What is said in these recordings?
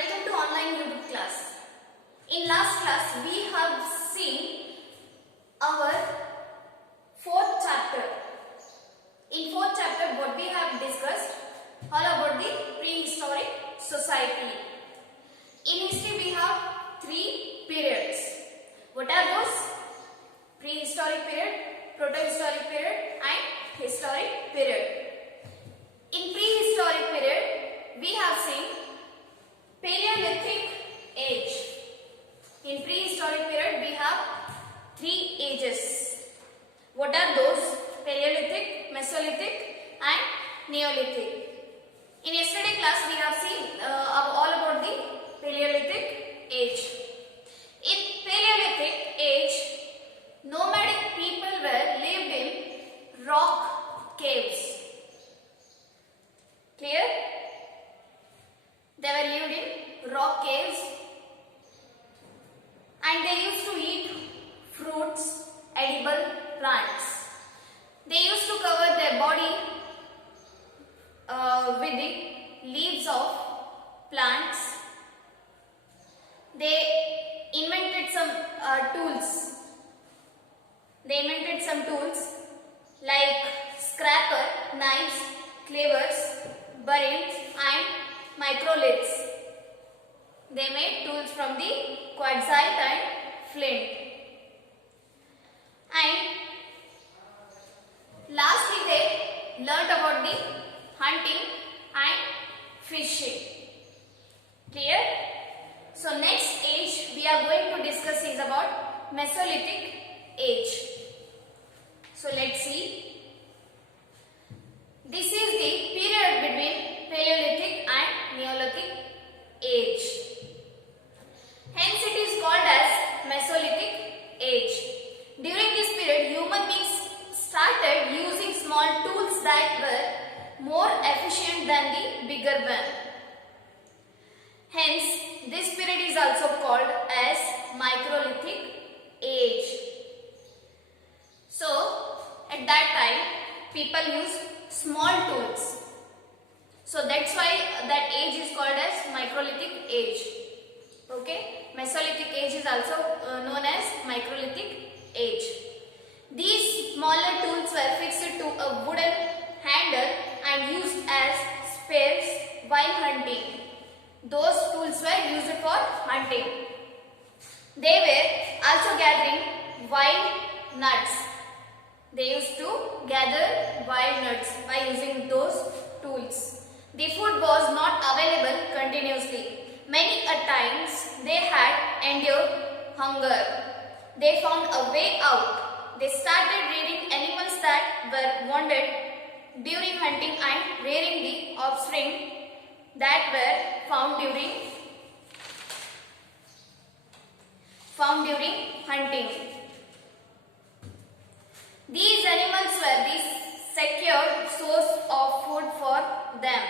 Welcome to online YouTube class. In last class we have seen our fourth chapter. In fourth chapter what we have discussed all about the prehistoric society. In history we have three periods. What are those? Prehistoric period, protohistoric period and historic period. In prehistoric period we have seen Paleolithic age. In prehistoric period we have three ages. What are those? Paleolithic, Mesolithic and Neolithic. In yesterday class we have seen all about the Paleolithic age. In Paleolithic age, nomadic people were lived in rock caves. Clear? They were lived in rock caves and they used to eat fruits, edible plants. They used to cover their body with the leaves of plants. They invented some tools. They invented some tools like scraper, knives, cleavers, buryings and microliths. They made tools from the quartzite and flint. And lastly they learnt about the hunting and fishing. Clear? So next age we are going to discuss is about Mesolithic age. So let's see. This is the period between Paleolithic and Neolithic age. Hence it is called as Mesolithic age. During this period, human beings started using small tools that were more efficient than the bigger one. Hence, this period is also called as Microlithic age. So, at that time, people used small tools. So that's why that age is called as Microlithic age. Okay, Mesolithic age is also known as Microlithic age. These smaller tools were fixed to a wooden handle and used as spears while hunting. Those tools were used for hunting. They were also gathering wild nuts. They used to gather wild nuts by using those tools. The food was not available continuously. Many a times they had endured hunger. They found a way out. They started rearing animals that were wounded during hunting and rearing the offspring that were found during hunting. These animals were the secure source of food for them.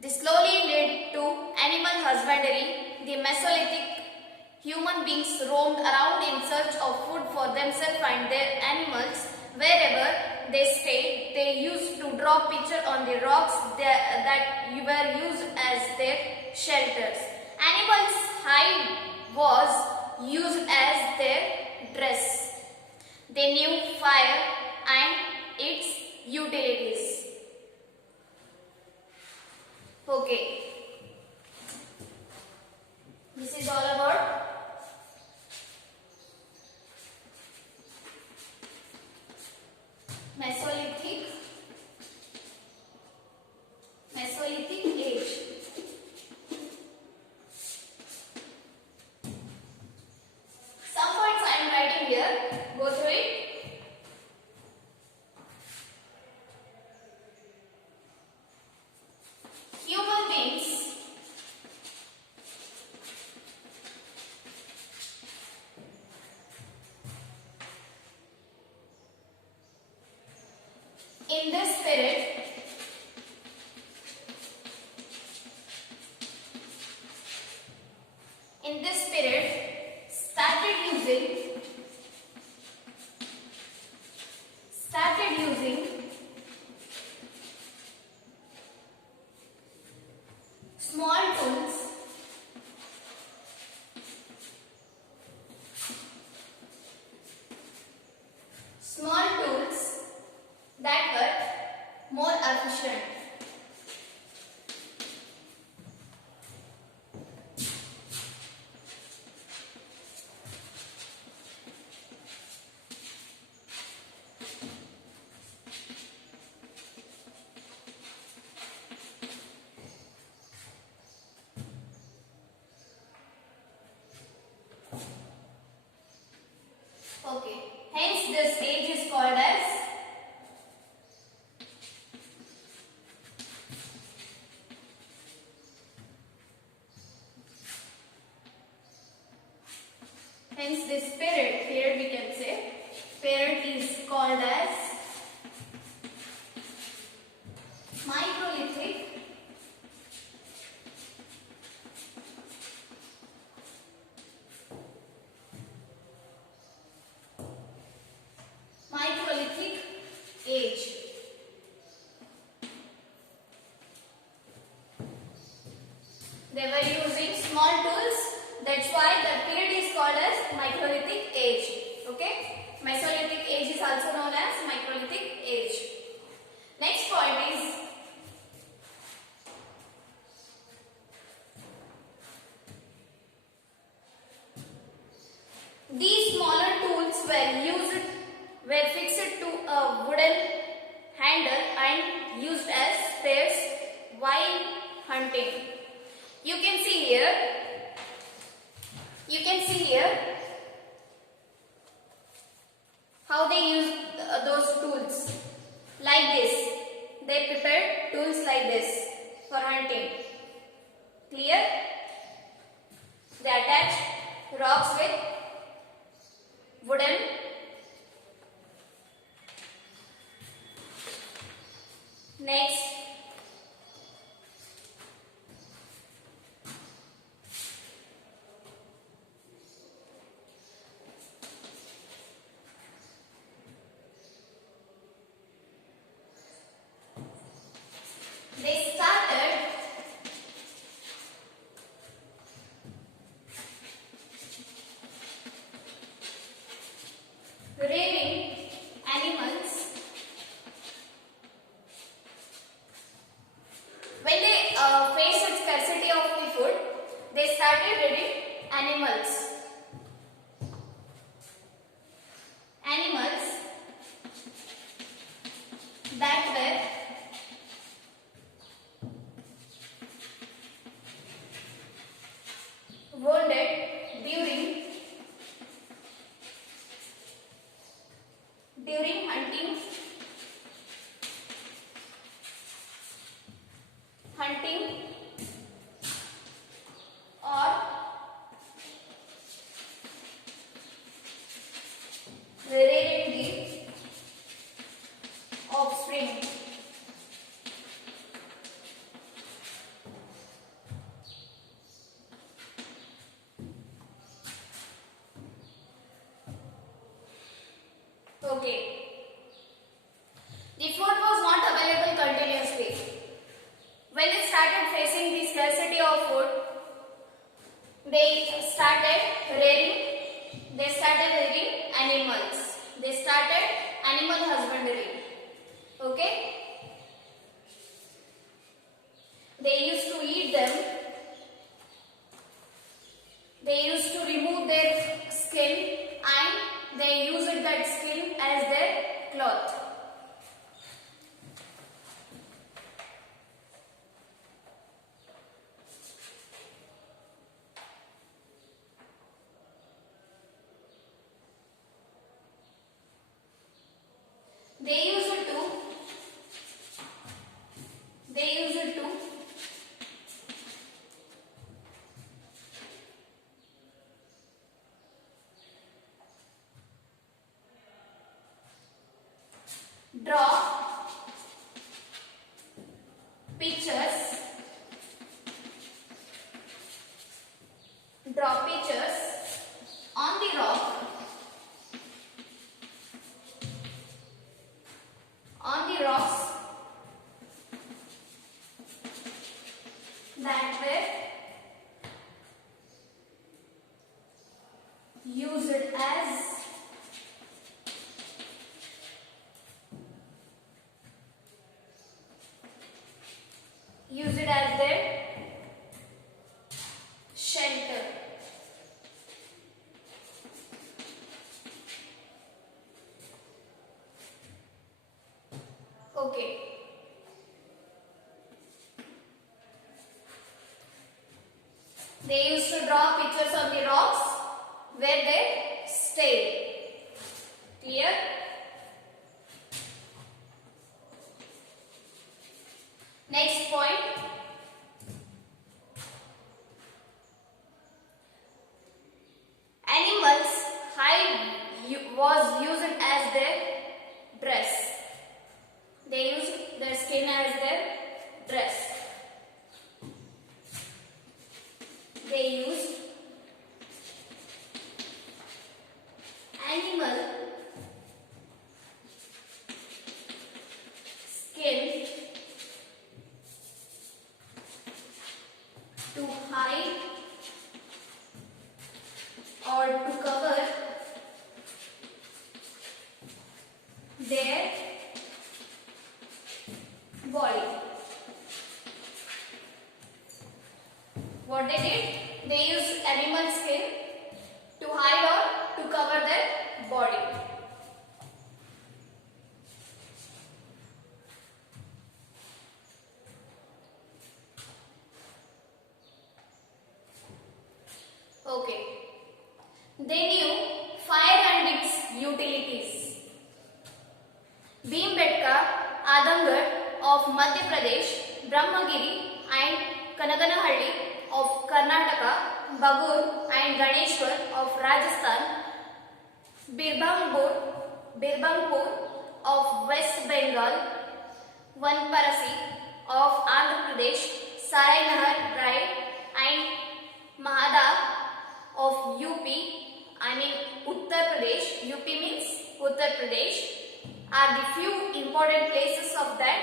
This slowly led to animal husbandry. The Mesolithic human beings roamed around in search of food for themselves and their animals. Wherever they stayed, they used to draw pictures on the rocks that were used as their shelters. Animals' hide was used as their dress. They knew fire and its utilities. Okay. This is all about Mesolithic age. Some points I am writing here. Go through it. Human beings in this period started using small tools more efficient. Okay, hence this stage is called as period we can say, period is called as microlithic age. They were using small tools, that's why the period is called as microlithic age. Okay, Mesolithic age is also known as microlithic age. Next point is these smaller tools were fixed to a wooden handle and used as spears while hunting. You can see here how they use those tools like this. They prepared tools like this for hunting. Clear? They attach rocks with wooden next. They started rearing animals. When they faced scarcity of the food, they started rearing animals. Animals that were wounded during hunting or rearing the offspring. Okay. The food was not available continuously. When it started facing Next point, animals' hide was used as their dress. They used their skin as their dress. They used animal skin to hide or to cover their body. What they did? They used animal skin to hide or to cover their body. Okay. They knew fire and its utilities. Bhimbetka, Adamgarh of Madhya Pradesh, Brahmagiri and Kanaganahalli of Karnataka, Bagur and Ganeshwar of Rajasthan, Birbhampur of West Bengal, Vanparasi of Andhra Pradesh, Sarainahar Rai and Mahada of UP, I mean Uttar Pradesh, UP means Uttar Pradesh, are the few important places of that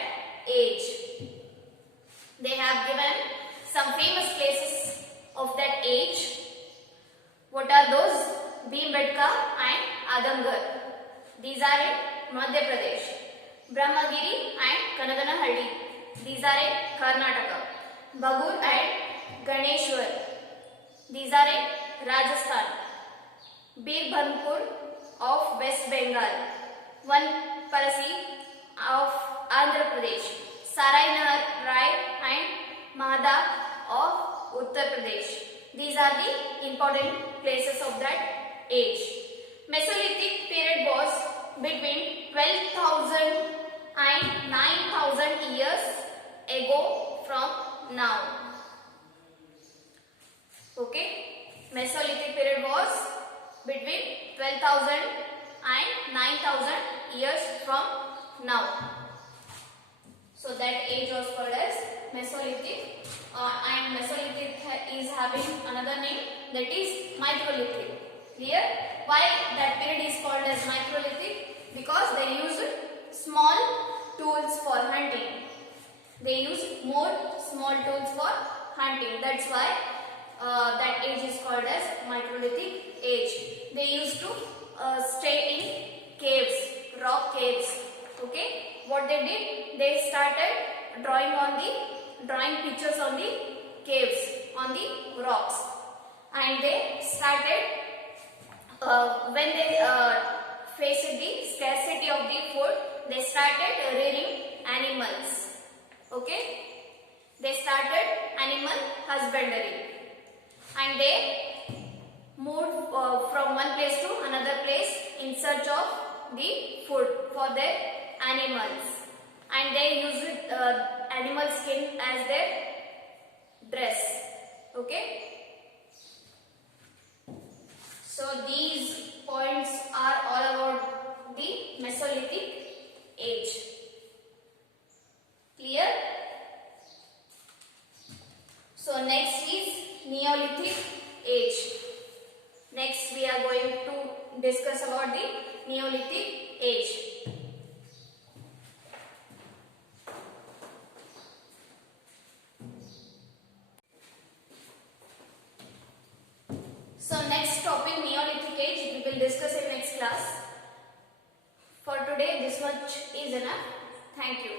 age. They have given some famous places of that age. What are those? Bhimbetka and Adamgarh. These are in Madhya Pradesh. Brahmagiri and Kanaganahalli. These are in Karnataka. Bagur and Ganeshwar. These are in Rajasthan. Birbhampur of West Bengal. Vanparasi of Andhra Pradesh. Sarainahar Rai and Mahada of Uttar Pradesh. These are the important places of that age. Mesolithic period was between 12,000 and 9,000 years ago from now. Okay. Mesolithic period was between 12,000 and 9,000 years from now. So that age was called as Mesolithic, and Mesolithic is having another name, that is Microlithic. Clear? Why that period is called as Microlithic? Because they used small tools for hunting. They used more small tools for hunting. That's why that age is called as Microlithic age. They used to stay in caves, rock caves. Okay. What they did? They started drawing pictures on the caves, on the rocks, and they started when they faced the scarcity of the food, they started rearing animals. Okay. They started animal husbandry, and they moved from one place to another place in search of the food for their animals, and they used animal skin as their dress. Okay. So these points are all about the Mesolithic age. Clear? So next is Neolithic age. Next we are going to discuss about the Neolithic age. So next topic, Neolithic age, we will discuss in next class. For today this much is enough. Thank you.